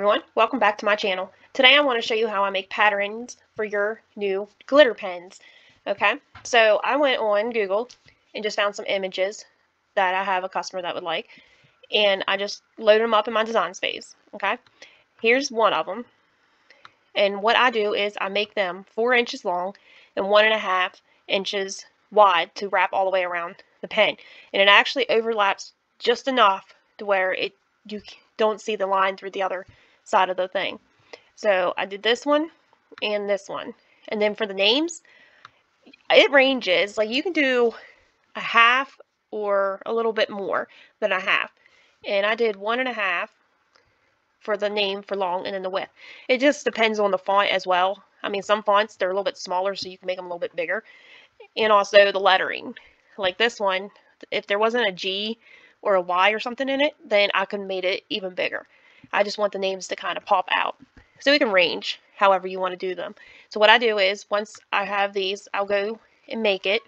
everyone, welcome back to my channel. Today I want to show you how I make patterns for your new glitter pens. Okay, so I went on Google and just found some images that I have a customer that would like, and I just loaded them up in my design space. Okay, here's one of them, and what I do is I make them 4 inches long and 1.5 inches wide to wrap all the way around the pen, and it actually overlaps just enough to where you don't see the line through the other side of the thing. So I did this one and this one. And then for the names, it ranges. Like you can do a half or a little bit more than a half. And I did 1.5 for the name for long and then the width. It just depends on the font as well. I mean, some fonts, they're a little bit smaller, so you can make them a little bit bigger. And also the lettering. Like this one, if there wasn't a G or a Y or something in it, then I could have made it even bigger. I just want the names to kind of pop out. So we can range however you want to do them. So what I do is, once I have these, I'll go and make it.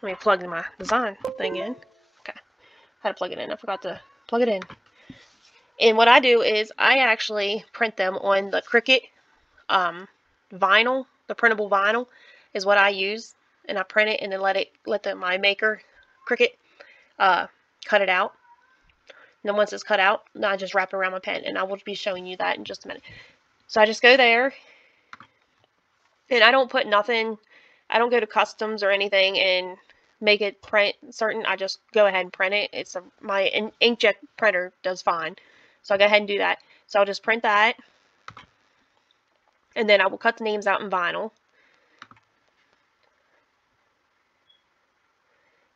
Let me plug my design thing in. Okay, I had to plug it in. I forgot to plug it in. And what I do is, I actually print them on the Cricut vinyl. The printable vinyl is what I use. And I print it and then let my maker, Cricut, cut it out. And then once it's cut out, I just wrap it around my pen, and I will be showing you that in just a minute. So I just go there, and I don't put nothing, I don't go to customs or anything and make it print certain. I just go ahead and print it. My inkjet printer does fine. So I'll go ahead and do that. So I'll just print that, and then I will cut the names out in vinyl.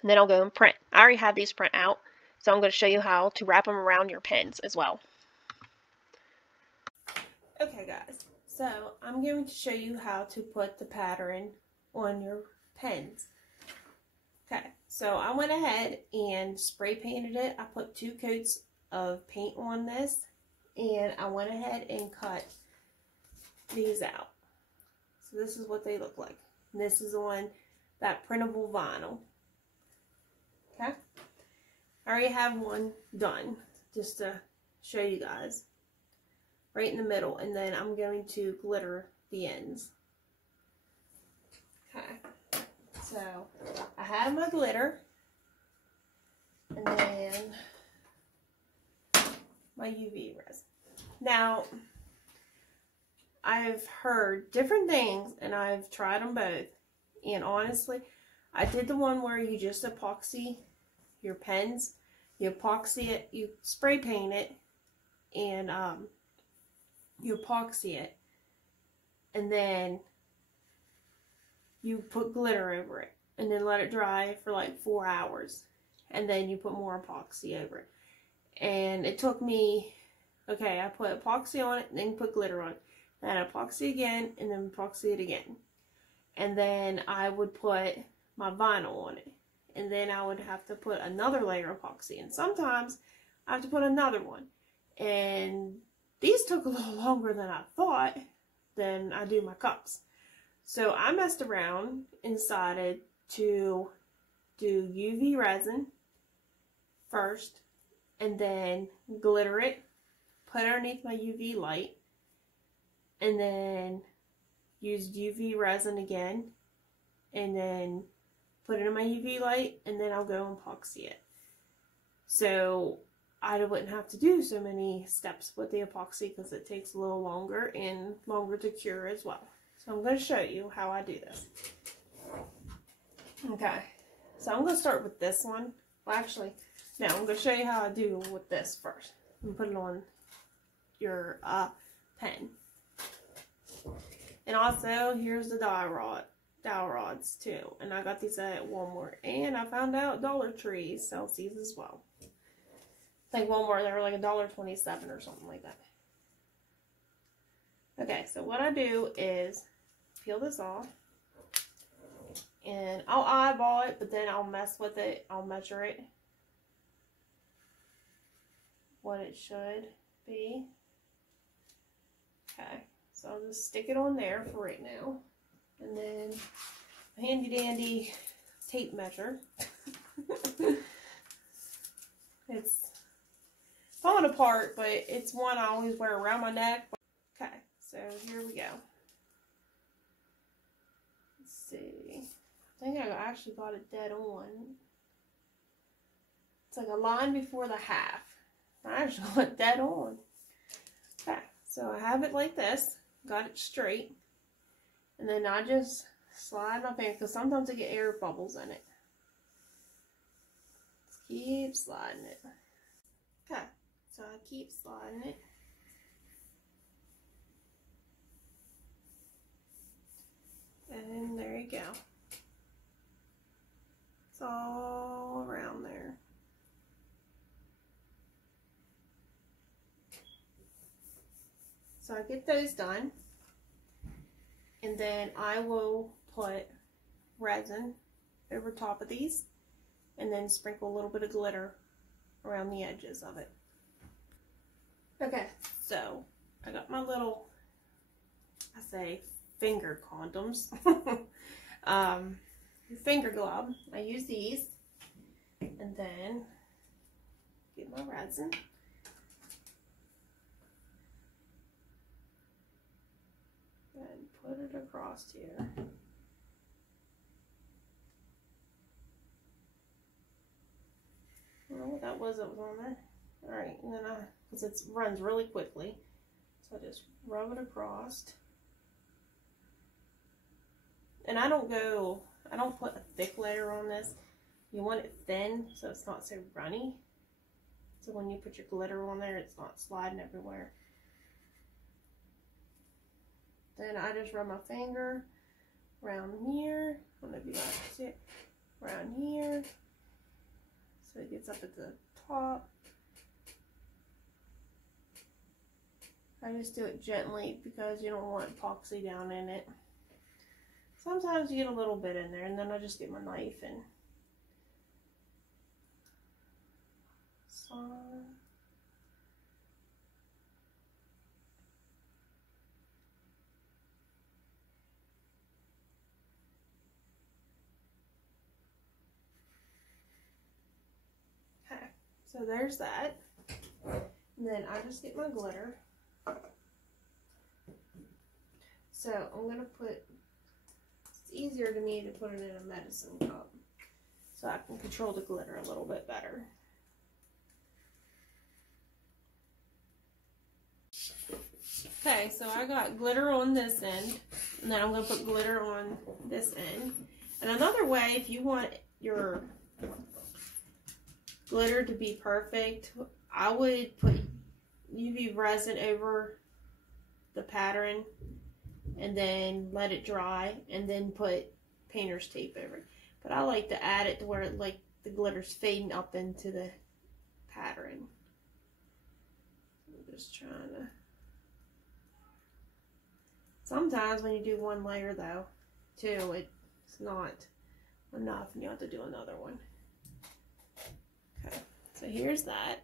And then I'll go and print. I already have these print out. So I'm going to show you how to wrap them around your pens as well. Okay guys, so I'm going to show you how to put the pattern on your pens. Okay, so I went ahead and spray painted it. I put 2 coats of paint on this, and I went ahead and cut these out. So this is what they look like. And this is on that printable vinyl. Okay. I already have one done, just to show you guys, right in the middle, and then I'm going to glitter the ends. Okay, so I have my glitter, and then my UV resin. Now, I've heard different things, and I've tried them both, and honestly, I did the one where you just epoxy your pens. You epoxy it, you spray paint it, and you epoxy it, and then you put glitter over it, and then let it dry for like 4 hours, and then you put more epoxy over it. And it took me, okay, I put epoxy on it, and then put glitter on it, then epoxy again, and then epoxy it again, and then I would put my vinyl on it. And then I would have to put another layer of epoxy. And sometimes I have to put another one. And these took a little longer than I thought than I do my cups. So I messed around and decided to do UV resin first, and then glitter it, put it underneath my UV light, and then used UV resin again, and then put it in my UV light, and then I'll go and epoxy it. So I wouldn't have to do so many steps with the epoxy, because it takes a little longer and longer to cure as well. So I'm going to show you how I do this. Okay, so I'm going to start with this one. Well, actually, no, I'm going to show you how I do with this first. And put it on your pen. And also, here's the dowel rods too, and I got these at Walmart, and I found out Dollar Tree sells these as well. I think Walmart, they were like $1.27 or something like that. Okay, so what I do is peel this off, and I'll eyeball it, but then I'll mess with it. I'll measure it, what it should be. Okay, so I'll just stick it on there for right now. And then a handy dandy tape measure. It's falling apart, but it's one I always wear around my neck. Okay, so here we go. Let's see. I think I actually got it dead on. It's like a line before the half. I actually got it dead on. Okay, so I have it like this. Got it straight. And then I just slide my finger, because sometimes I get air bubbles in it. Just keep sliding it. Okay, so I keep sliding it. And there you go. It's all around there. So I get those done. And then I will put resin over top of these and then sprinkle a little bit of glitter around the edges of it. Okay, so I got my little, I say finger condoms, finger glove. I use these and then get my resin. And put it across here. I don't know what that was that was on there. Alright, and then because it runs really quickly, so I just rub it across. And I don't put a thick layer on this. You want it thin so it's not so runny. So when you put your glitter on there, it's not sliding everywhere. Then I just rub my finger around here. I don't know if you guys can see it. Around here. So it gets up at the top. I just do it gently because you don't want epoxy down in it. Sometimes you get a little bit in there, and then I just get my knife and slide. So there's that. And then I just get my glitter. So I'm going to put, it's easier to me to put it in a medicine cup so I can control the glitter a little bit better. Okay, so I got glitter on this end, and then I'm going to put glitter on this end. And another way, if you want your glitter to be perfect, I would put UV resin over the pattern and then let it dry and then put painter's tape over it. But I like to add it to where like the glitter's fading up into the pattern. I'm just trying to. Sometimes when you do one layer though, too, it's not enough and you have to do another one. Okay, so here's that.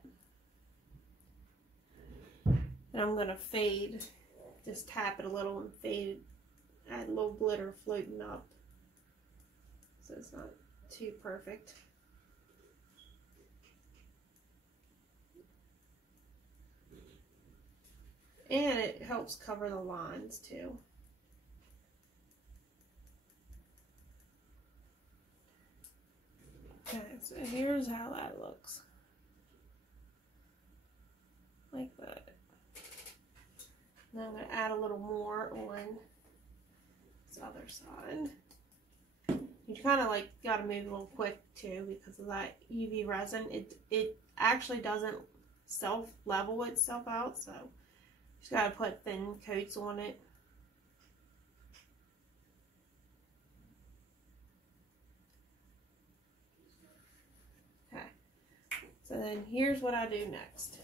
And I'm going to fade, just tap it a little and fade, add a little glitter floating up so it's not too perfect. And it helps cover the lines too. Okay, so here's how that looks. Like that. Now I'm going to add a little more on this other side. You kind of like got to move a little quick too because of that UV resin. It actually doesn't self-level itself out, so you just got to put thin coats on it. Okay, so then here's what I do next.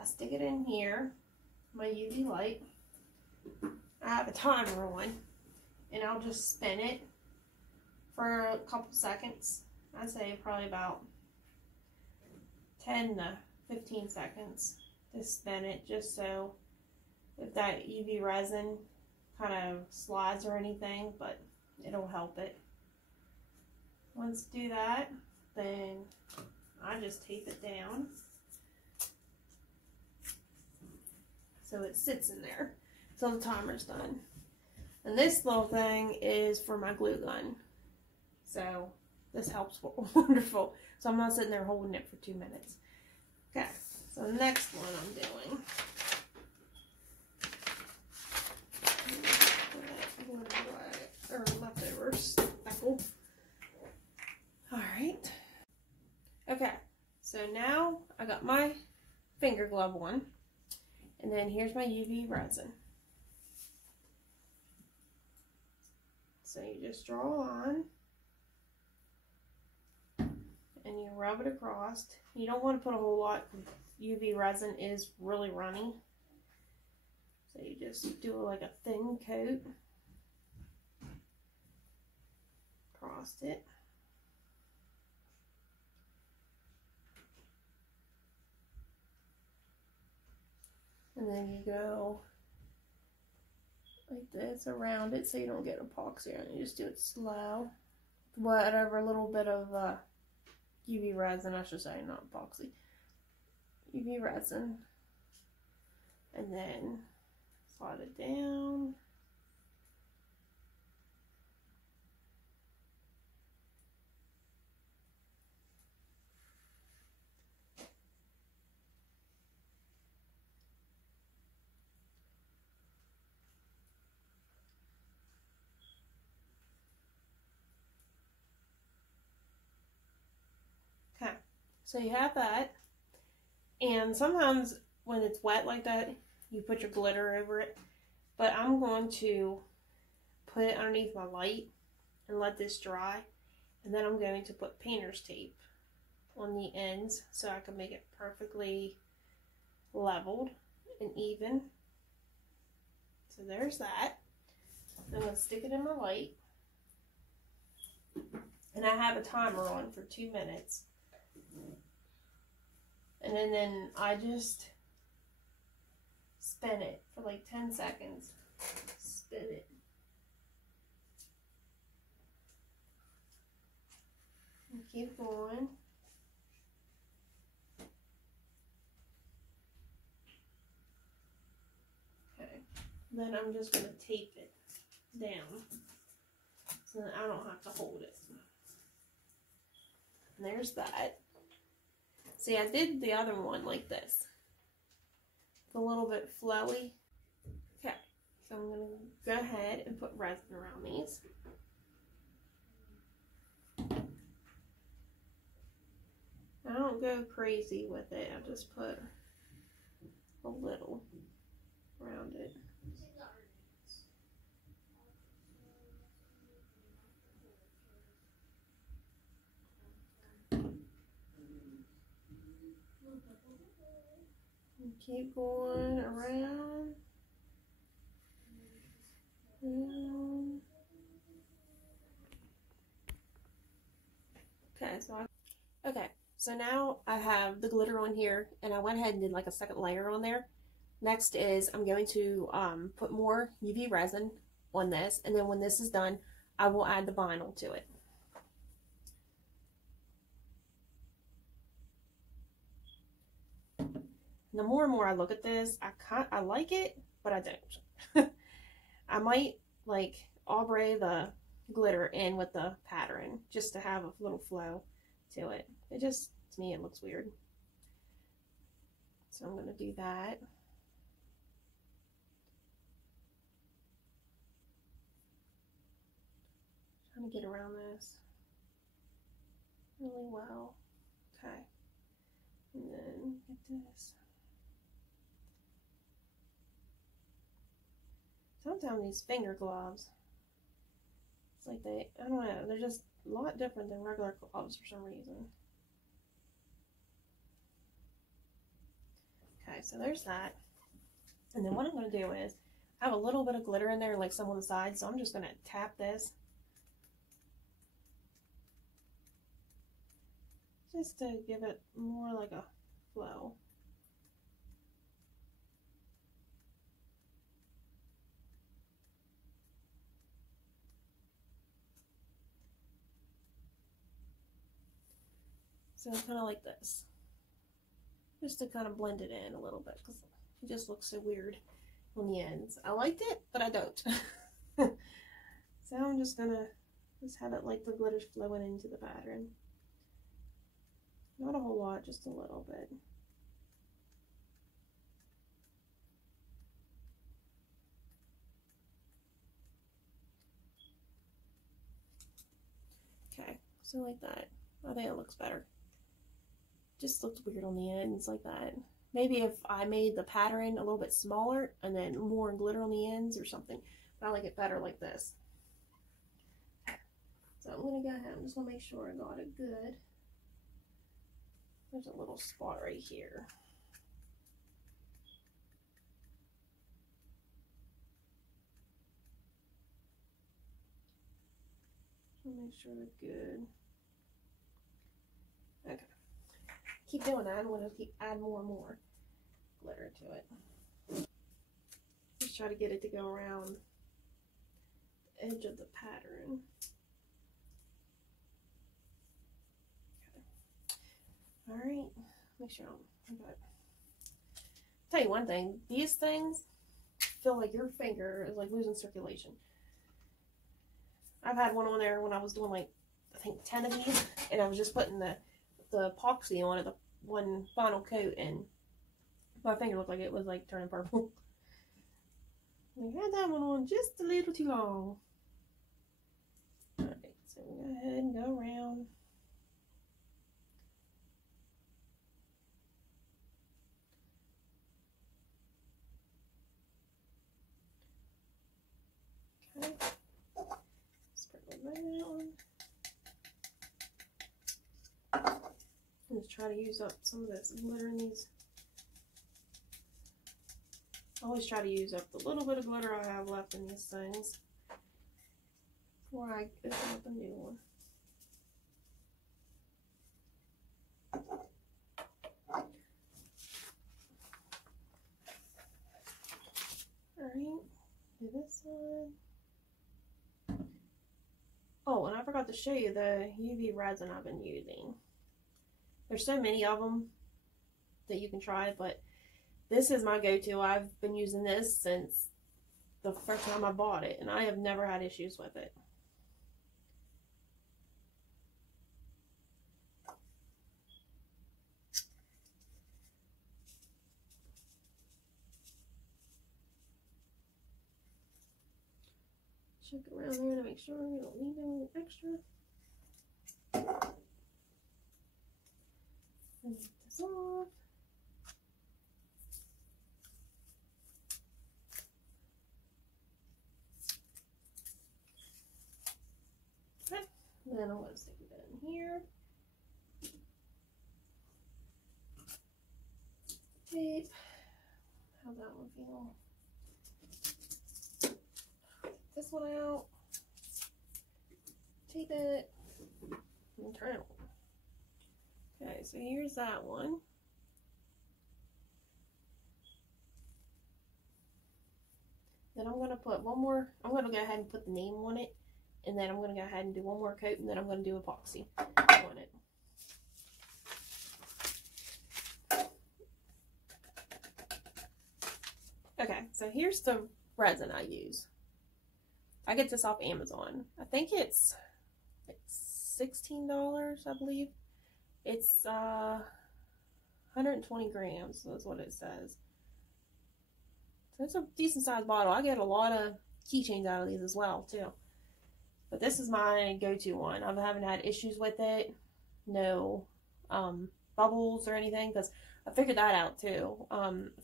I stick it in here, my UV light. I have a timer on, and I'll just spin it for a couple seconds. I'd say probably about 10 to 15 seconds to spin it, just so if that UV resin kind of slides or anything, but it'll help it. Once you do that, then I just tape it down. So it sits in there until the timer's done. And this little thing is for my glue gun. So this helps wonderful. So I'm not sitting there holding it for 2 minutes. Okay, so the next one I'm doing. Or leftovers. Speckle. Alright. Okay, so now I got my finger glove one. And then here's my UV resin. So you just draw on. And you rub it across. You don't want to put a whole lot because UV resin is really runny. So you just do like a thin coat across it. And then you go like this around it so you don't get epoxy on it. You just do it slow. Whatever little bit of UV resin, I should say, not epoxy. UV resin. And then slide it down. Okay, so you have that. And sometimes when it's wet like that, you put your glitter over it. But I'm going to put it underneath my light and let this dry. And then I'm going to put painter's tape on the ends so I can make it perfectly leveled and even. So there's that. I'm going to stick it in my light. And I have a timer on for 2 minutes. And then I just spin it for like 10 seconds. Spin it. And keep going. Okay. Then I'm just going to tape it down so that I don't have to hold it. And there's that. See, I did the other one like this. It's a little bit flowy. Okay, so I'm going to go ahead and put resin around these. I don't go crazy with it. I just put a little around it. And keep going around. Okay, so now I have the glitter on here, and I went ahead and did like a second layer on there. Next is I'm going to put more UV resin on this, and then when this is done, I will add the vinyl to it. The more and more I look at this, I like it, but I don't. I might like ombre the glitter in with the pattern just to have a little flow to it. It just, to me, it looks weird. So I'm going to do that. Trying to get around this really well. Okay. And then get this. Sometimes these finger gloves, it's like I don't know, they're just a lot different than regular gloves for some reason. Okay, so there's that. And then what I'm going to do is, I have a little bit of glitter in there, like some on the side, so I'm just going to tap this. Just to give it more like a flow. So it's kind of like this. Just to kind of blend it in a little bit, because It just looks so weird on the ends. I liked it, but I don't. So I'm just gonna have it like the glitter's flowing into the pattern. Not a whole lot, just a little bit. Okay, so like that. I think it looks better. Just looked weird on the ends like that. Maybe if I made the pattern a little bit smaller and then more glitter on the ends or something. But I like it better like this. So I'm going to go ahead, I'm just going to make sure I got it good. There's a little spot right here. Make sure they're good. Okay. Keep doing that. I'm going to keep add more and more glitter to it. Just try to get it to go around the edge of the pattern. Okay. Alright. Make sure I'm okay. Tell you one thing, these things feel like your finger is like losing circulation. I've had one on there when I was doing like, I think 10 of these, and I was just putting the epoxy on it, the one final coat, and my finger looked like it was like turning purple. I had that one on just a little too long. Alright, so we'll go ahead and go around. Okay. Sprinkle that on. Just try to use up some of this glitter in these. I always try to use up the little bit of glitter I have left in these things before I open up a new one. Alright, do this one. Oh, and I forgot to show you the UV resin I've been using. There's so many of them that you can try, but this is my go-to. I've been using this since the first time I bought it, and I have never had issues with it. Check around there to make sure we don't need any extra. Take this off. Okay, then I'm going to stick it in here. Tape. How's that one feel? This one out. Tape it. And turn it on. Okay, so here's that one. Then I'm going to put one more, I'm going to go ahead and put the name on it, and then I'm going to go ahead and do one more coat, and then I'm going to do epoxy on it. Okay, so here's the resin I use. I get this off Amazon. I think it's like $16, I believe. It's 120 grams, that's what it says. So it's a decent sized bottle. I get a lot of keychains out of these as well, too. But this is my go-to one. I haven't had issues with it. No bubbles or anything, because I figured that out, too.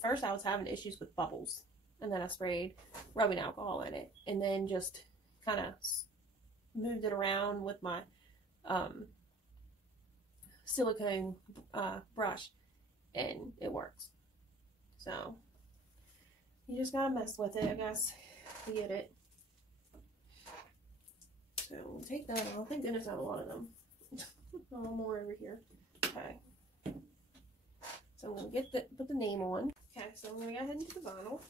First, I was having issues with bubbles. And then I sprayed rubbing alcohol in it. And then just kind of moved it around with my silicone brush. And it works. So you just gotta mess with it, I guess, to get it. So we'll take that off. Thank goodness I have a lot of them. A lot more over here. Okay. So I'm gonna put the name on. Okay, so I'm gonna go ahead and do the vinyl.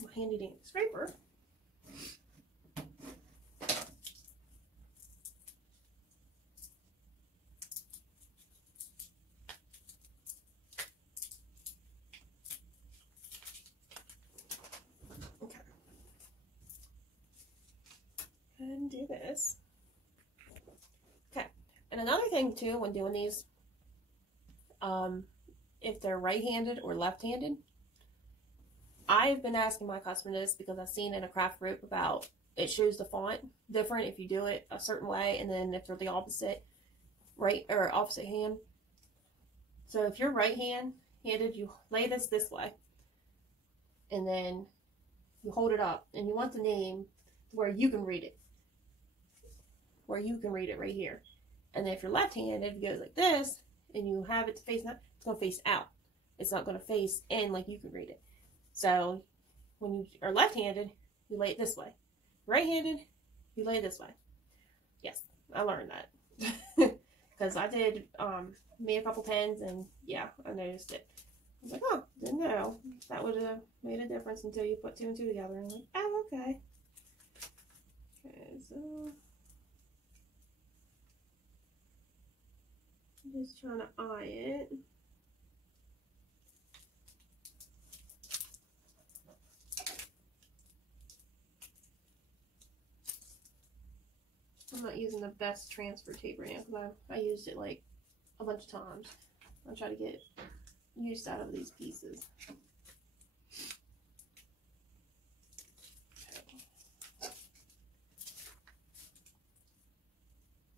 My handy dandy scraper. ahead and do this. Okay, and another thing too when doing these, if they're right-handed or left-handed, I've been asking my customer this because I've seen in a craft group about it shows the font different if you do it a certain way, and then if they're the opposite, right or opposite hand. So if you're right-handed, you lay this way, and then you hold it up, and you want the name where you can read it, right here. And then if you're left-handed, it goes like this, and you have it facing up, it's going to face out. It's not going to face in like you can read it. So when you are left-handed, you lay it this way. Right-handed, you lay it this way. Yes, I learned that. Because I did made a couple pens, and yeah, I noticed it. I was like, oh, didn't know. That would have made a difference until you put 2 and 2 together. And I'm like, oh, okay. Okay, so I'm just trying to eye it. I'm not using the best transfer tape right now because I used it like a bunch of times. I'll try to get use out of these pieces. Okay.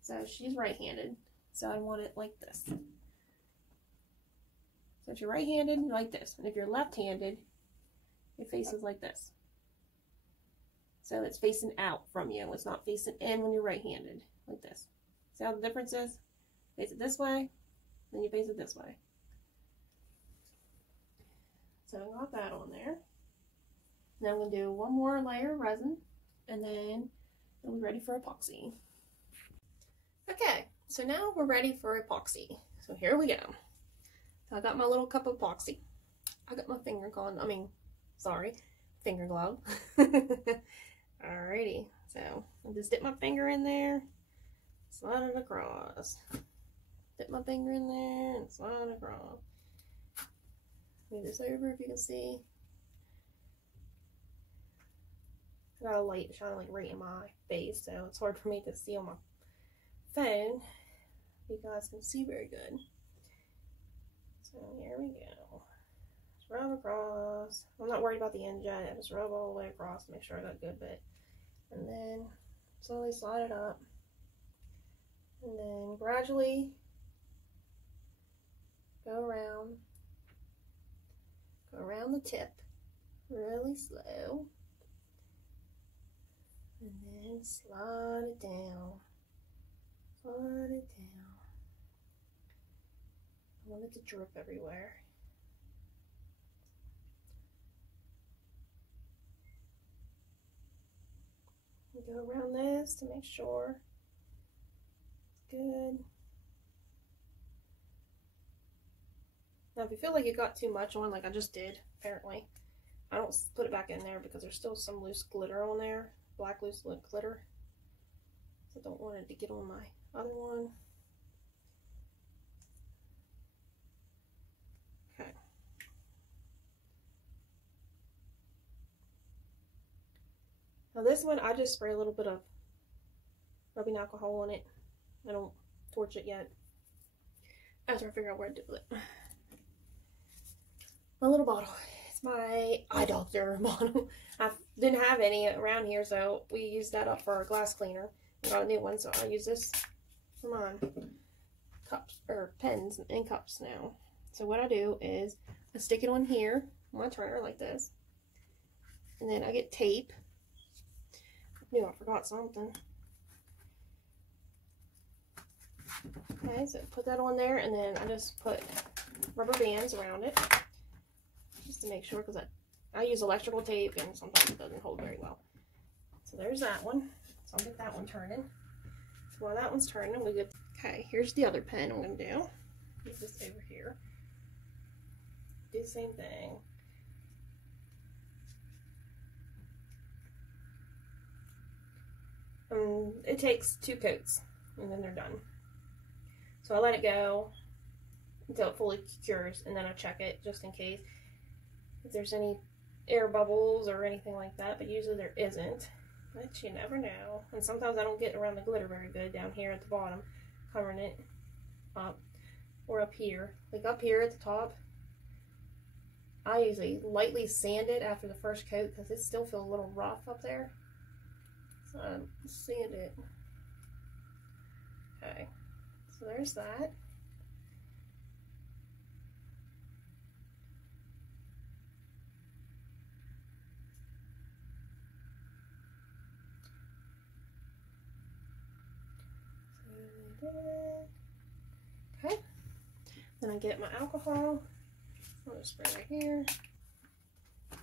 So she's right-handed, so I want it like this. So if you're right-handed, like this, and if you're left-handed, it faces like this. So it's facing out from you. It's not facing in when you're right-handed, like this. See how the difference is? Face it this way, then you face it this way. So I got that on there. Now I'm going to do one more layer of resin, and then we'll be ready for epoxy. Okay, so now we're ready for epoxy. So here we go. So I got my little cup of epoxy. I got my finger glove. Alrighty, so I'll just dip my finger in there, slide it across. Dip my finger in there and slide it across. Move this over if you can see. I got a light shining like right in my face, so it's hard for me to see on my phone. You guys can see very good. So here we go. Just rub across. I'm not worried about the end yet. Just rub all the way across to make sure I got a good bit. And then slowly slide it up. And then gradually go around the tip really slow, and then slide it down. I want it to drip everywhere. Go around this to make sure it's good. Now if you feel like you got too much on, like I just did, apparently, I don't put it back in there because there's still some loose glitter on there, black loose glitter. So I don't want it to get on my other one. Okay. Now this one, I just spray a little bit of rubbing alcohol on it. I don't torch it yet. After I figure out where to do it. My little bottle. It's my eye doctor bottle. I didn't have any around here, so we used that up for our glass cleaner. I got a new one, so I use this for mine. Cups, or pens and cups now. So what I do is I stick it on here, on my turner like this. And then I get tape. I knew I forgot something. Okay, so put that on there, and then I just put rubber bands around it. Just to make sure, because I use electrical tape and sometimes it doesn't hold very well. So there's that one. So I'll get that one turning. So while that one's turning, we get. Okay, here's the other pen I'm going to do. Put this over here. Do the same thing. It takes 2 coats and then they're done. So I let it go until it fully cures, and then I check it just in case if there's any air bubbles or anything like that, but usually there isn't. But you never know. And sometimes I don't get around the glitter very good down here at the bottom, covering it up, or up here. Like up here at the top, I usually lightly sand it after the first coat because it still feels a little rough up there. So I sand it. Okay, so there's that. Okay, then I get my alcohol. I'm going to spray right here. Put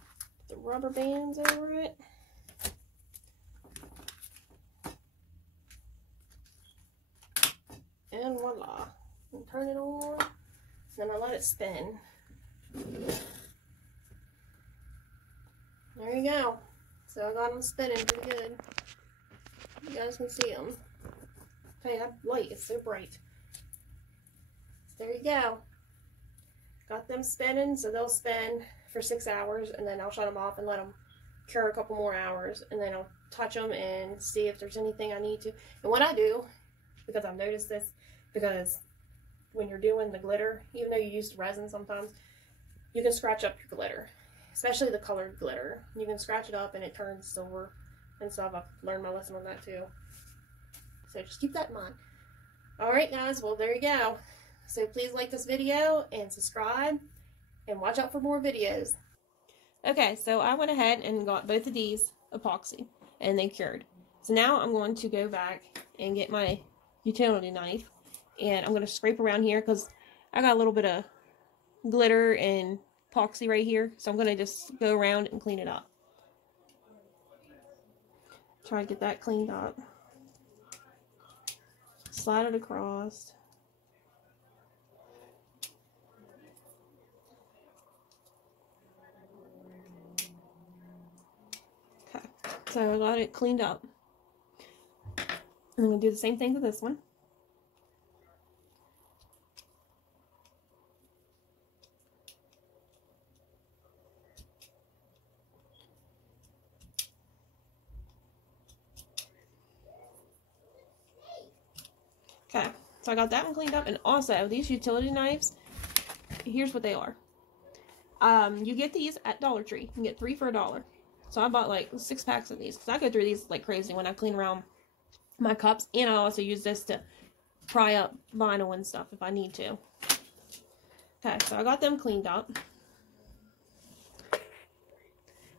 the rubber bands over it. And voila. And turn it on. Then I let it spin. There you go. So I got them spinning pretty good. You guys can see them. Hey, that light is so bright. There you go. Got them spinning, so they'll spin for 6 hours, and then I'll shut them off and let them cure a couple more hours, and then I'll touch them and see if there's anything I need to. And what I do, because I've noticed this, because when you're doing the glitter, even though you use resin sometimes, you can scratch up your glitter, especially the colored glitter. You can scratch it up and it turns silver and stuff. I've learned my lesson on that too. So just keep that in mind. Alright guys, well there you go. So please like this video and subscribe and watch out for more videos. Okay, so I went ahead and got both of these epoxy and they cured. So now I'm going to go back and get my utility knife and I'm going to scrape around here because I got a little bit of glitter and epoxy right here. So I'm going to just go around and clean it up. Try to get that cleaned up. Slide it across. Okay, so I got it cleaned up. I'm going to do the same thing to this one. Okay, so I got that one cleaned up, and also these utility knives, here's what they are. You get these at Dollar Tree. You can get 3 for $1. So I bought like 6 packs of these because I go through these like crazy when I clean around my cups, and I also use this to pry up vinyl and stuff if I need to. Okay, so I got them cleaned up.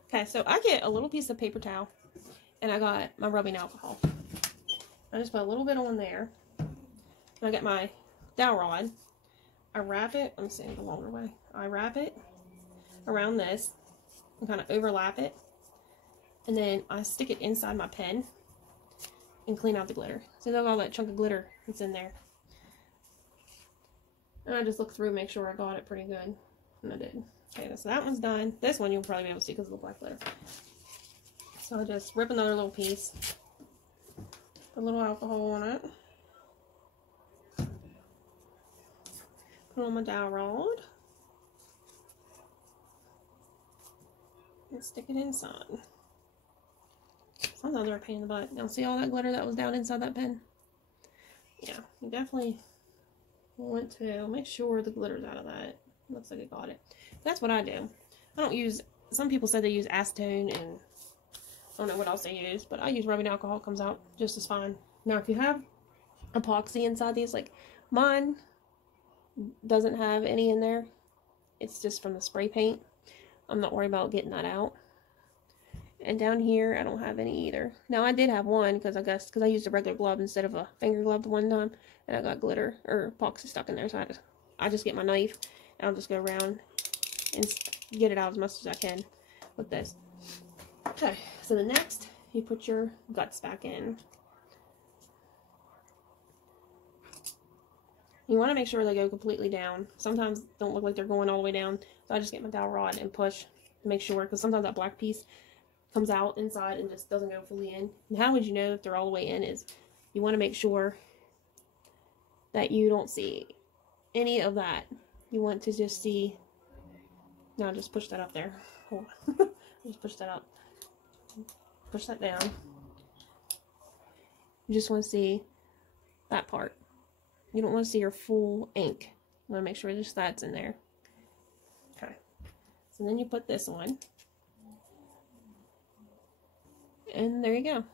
Okay, so I get a little piece of paper towel, and I got my rubbing alcohol. I just put a little bit on there. I get my dowel rod. I wrap it, I'm saying the longer way. I wrap it around this and kind of overlap it. And then I stick it inside my pen and clean out the glitter. So look all that chunk of glitter that's in there. And I just look through, make sure I got it pretty good. And I did. Okay, so that one's done. This one you'll probably be able to see because of the black glitter. So I just rip another little piece. Put a little alcohol on it. Put on my dowel rod and stick it inside. Sometimes they're a pain in the butt. Now see all that glitter that was down inside that pen? Yeah, you definitely want to make sure the glitter's out of that. Looks like it got it. That's what I do. I don't use, some people said they use acetone and I don't know what else they use, but I use rubbing alcohol. It comes out just as fine. Now if you have epoxy inside these, like mine doesn't have any in there. It's just from the spray paint. I'm not worried about getting that out. And down here, I don't have any either. Now, I did have one because I used a regular glove instead of a finger glove the one time, and I got glitter or epoxy stuck in there. So I just get my knife and I'll just go around and get it out as much as I can with this. Okay, so the next, you put your guts back in. You want to make sure they go completely down. Sometimes they don't look like they're going all the way down. So I just get my dowel rod and push to make sure, because sometimes that black piece comes out inside and just doesn't go fully in. And how would you know if they're all the way in is you want to make sure that you don't see any of that. You want to just see, now just push that up there. Hold on. Just push that up. Push that down. You just want to see that part. You don't want to see your full ink. You want to make sure just that's in there. Okay. So then you put this on. And there you go.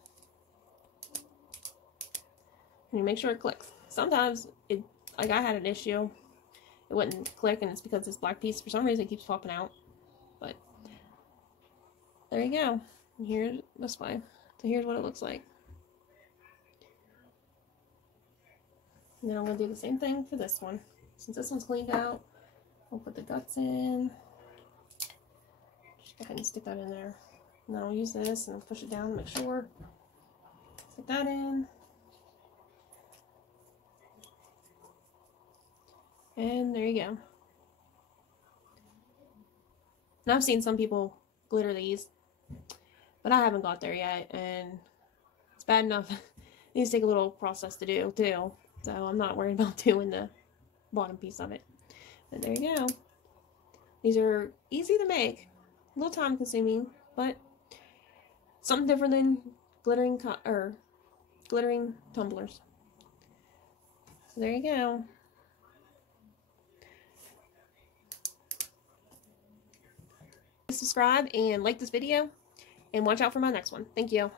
And you make sure it clicks. Sometimes it, like I had an issue, it wouldn't click, and it's because this black piece for some reason keeps popping out. But there you go. And here's this way. So here's what it looks like. And then I'm going to do the same thing for this one. Since this one's cleaned out, I'll put the guts in. Just go ahead and stick that in there. And then I'll use this and push it down to make sure. Stick that in. And there you go. And I've seen some people glitter these, but I haven't got there yet, and it's bad enough. It needs to take a little process to do too, so I'm not worried about doing the bottom piece of it. But there you go. These are easy to make, a little time consuming, but something different than glittering tumblers. So there you go. Subscribe and like this video, and watch out for my next one. Thank you.